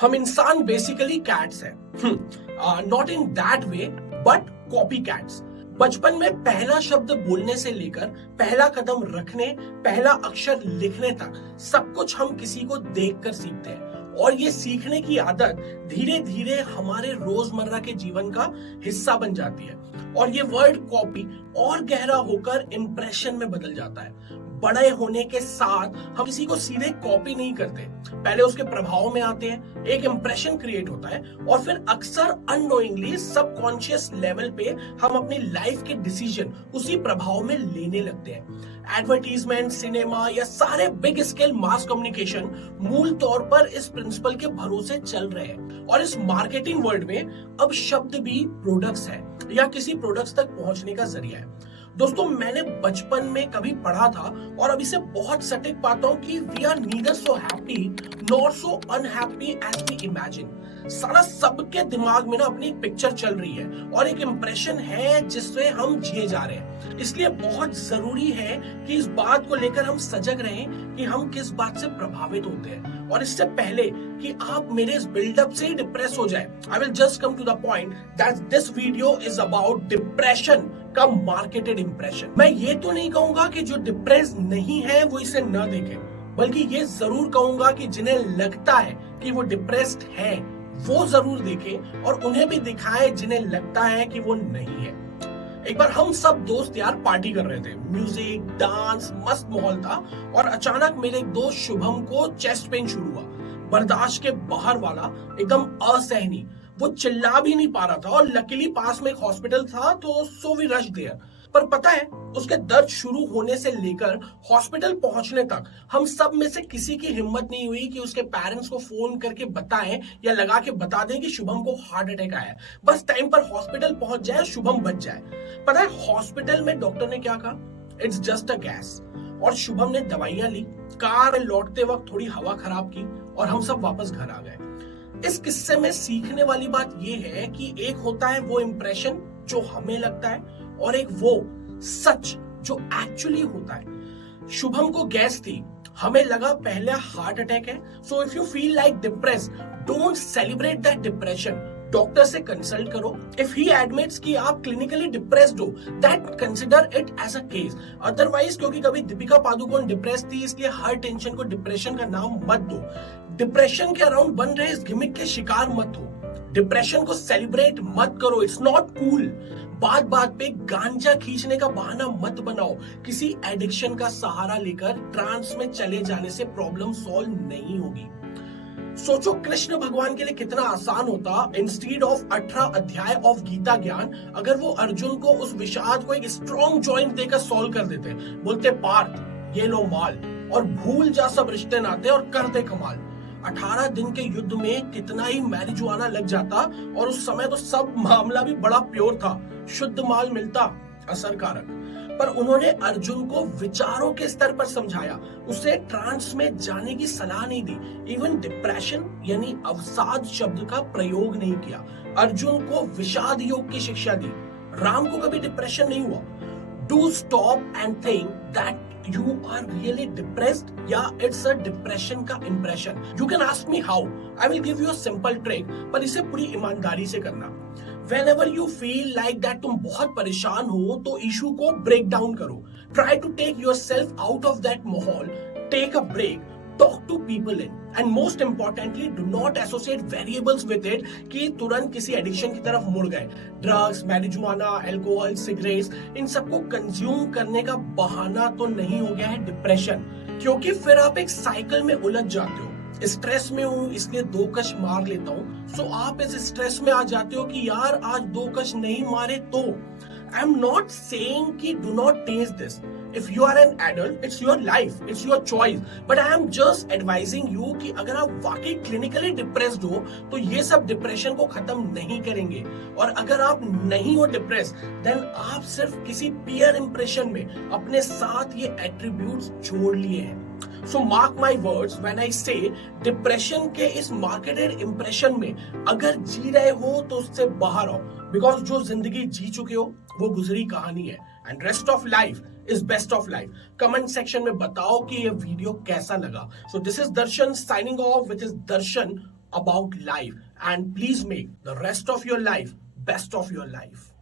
हम इंसान basically cats हैं, not in that way but copy cats. बचपन में पहला शब्द बोलने से लेकर पहला कदम रखने, पहला अक्षर लिखने तक सब कुछ हम किसी को देखकर सीखते हैं और ये सीखने की आदत धीरे धीरे हमारे रोजमर्रा के जीवन का हिस्सा बन जाती है और ये वर्ड कॉपी और गहरा होकर इंप्रेशन में बदल जाता है। बड़े होने के साथ हम किसी को सीधे कॉपी नहीं करते, पहले उसके प्रभाव में आते हैं, एक इंप्रेशन क्रिएट होता है और फिर अक्सर अननोइंगली सबकॉन्शियस लेवल पे हम अपनी लाइफ के डिसीजन उसी प्रभाव में लेने लगते हैं। एडवर्टीजमेंट, सिनेमा या सारे बिग स्केल मास कम्युनिकेशन मूल तौर पर इस प्रिंसिपल के भरोसे चल रहे हैं और इस मार्केटिंग वर्ल्ड में अब शब्द भी प्रोडक्ट्स है या किसी प्रोडक्ट्स तक पहुंचने का जरिया है। दोस्तों, मैंने बचपन में कभी पढ़ा था और अब इसे बहुत सटीक पाता हूं कि we are neither so happy nor so unhappy as we imagine. सारा सबके दिमाग में ना अपनी एक पिक्चर चल रही है और एक इंप्रेशन है जिससे हम जिए जा रहे हैं। इसलिए बहुत जरूरी है कि इस बात को लेकर हम सजग रहें कि हम किस बात से प्रभावित होते हैं। और इससे पहले कि आप मेरे इस बिल्डअप से डिप्रेस हो जाए, I will just come to the point that this video is about depression का मार्केटेड इंप्रेशन। मैं ये तो नहीं कहूंगा कि जो डिप्रेस नहीं है वो इसे न देखे, बल्कि ये जरूर कहूंगा कि जिन्हें लगता है कि वो डिप्रेस्ड है वो जरूर देखें और उन्हें भी दिखाएं जिन्हें लगता है कि वो नहीं है। एक बार हम सब दोस्त यार पार्टी कर रहे थे, म्यूजिक, डांस, मस्त माहौल था और अचानक मेरे एक दोस्त शुभम को चेस्ट पेन शुरू हुआ, बर्दाश्त के बाहर वाला, एकदम असहनीय। वो चिल्ला भी नहीं पा रहा था और लकीली पास में एक हॉस्पिटल था तो सो वी रश देयर। पर पता है, उसके दर्द शुरू होने से लेकर हॉस्पिटल पहुंचने तक हम सब में से किसी की हिम्मत नहीं हुई कि उसके पेरेंट्स को फोन करके बताएं या लगा के बता दें कि शुभम को हार्ट अटैक आया है। बस टाइम पर हॉस्पिटल पहुंच जाए, शुभम बच जाए। पता है हॉस्पिटल में डॉक्टर ने क्या कहा? It's just a gas. और शुभम ने दवाइयां ली, कार में लौटते वक्त थोड़ी हवा खराब की और हम सब वापस घर आ गए। इस किस्से में सीखने वाली बात यह है कि एक होता है वो इंप्रेशन जो हमें लगता है और एक वो सच जो एक्चुअली होता है। शुभम को गैस थी, हमें लगा पहले हार्ट अटैक है। So if you feel like depressed, don't celebrate that depression, doctor से कंसल्ट करो। इफ ही एडमिट्स कि आप क्लिनिकली डिप्रेस्ड हो, that consider it as a case. Otherwise, क्योंकि कभी दीपिका पादुकोण डिप्रेस थी इसलिए हर टेंशन को डिप्रेशन का नाम मत दो। डिप्रेशन के अराउंड बन रहे इस गिमिक के शिकार मत हो। डिप्रेशन को सेलिब्रेट मत करो, इट्स नॉट कूल। बात बात पे गांजा खींचने का बहाना मत बनाओ। किसी एडिक्शन का सहारा लेकर ट्रांस में चले जाने से प्रॉब्लम सॉल्व नहीं होगी। सोचो कृष्ण भगवान के लिए कितना आसान होता, इंस्टीड ऑफ 18 अध्याय ऑफ गीता ज्ञान, अगर वो अर्जुन को उस विषाद को एक स्ट्रॉन्ग जॉइंट देकर सॉल्व कर देते। बोलते पार्थ ये लो माल और भूल जा सब रिश्ते नाते और कर दे कमाल। 18 दिन के युद्ध में कितना ही मैरिजुआना लग जाता और उस समय तो सब मामला भी बड़ा प्योर था, शुद्ध माल मिलता, असरकारक। पर उन्होंने अर्जुन को विचारों के स्तर पर समझाया, उसे ट्रांस में जाने की सलाह नहीं दी। इवन डिप्रेशन यानी अवसाद शब्द का प्रयोग नहीं किया। अर्जुन को विषाद योग की शिक्षा दी। राम को कभी डिप्रेशन नहीं हुआ। Do stop and think that you are really depressed या it's a depression का impression. You can ask me how. I will give you a simple trick, पर इसे पूरी ईमानदारी से करना। Whenever you feel like that तुम बहुत परेशान हो तो इशू को ब्रेक डाउन करो। Try to take yourself out of that माहौल. Take a break. Talk to people in. And most importantly, do not associate variables with it कि तुरंत किसी एडिक्शन की तरफ मुड़ गए। ड्रग्स, मैरिजुआना, अल्कोहल, सिगरेट्स, इन सबको कंज्यूम करने का बहाना तो नहीं हो गया है डिप्रेशन, क्योंकि फिर आप एक साइकिल में उलझ जाते हो। स्ट्रेस में हूँ इसलिए 2 कश मार लेता हूँ, सो आप इस स्ट्रेस में आ जाते हो कि यार आज 2 कश नहीं मारे तो। आई एम नॉट सेइंग कि do not taste this. If you are an adult, it's your life, it's your choice. But I am just advising you कि अगर आप वाकई clinically depressed हो तो ये सब डिप्रेशन को खत्म नहीं करेंगे। और अगर आप नहीं हो डिप्रेस्ड, then आप सिर्फ किसी peer impression में अपने साथ ये attributes जोड़ लिए हैं। So mark my words when I say depression के इस marketed impression में अगर जी रहे हो तो उससे बाहर आओ, because जो जिंदगी जी चुके हो वो गुजरी कहानी है and rest of life is best of life. Comment section में बताओ कि ये वीडियो कैसा लगा। So this is Darshan signing off with his Darshan about life and please make the rest of your life best of your life.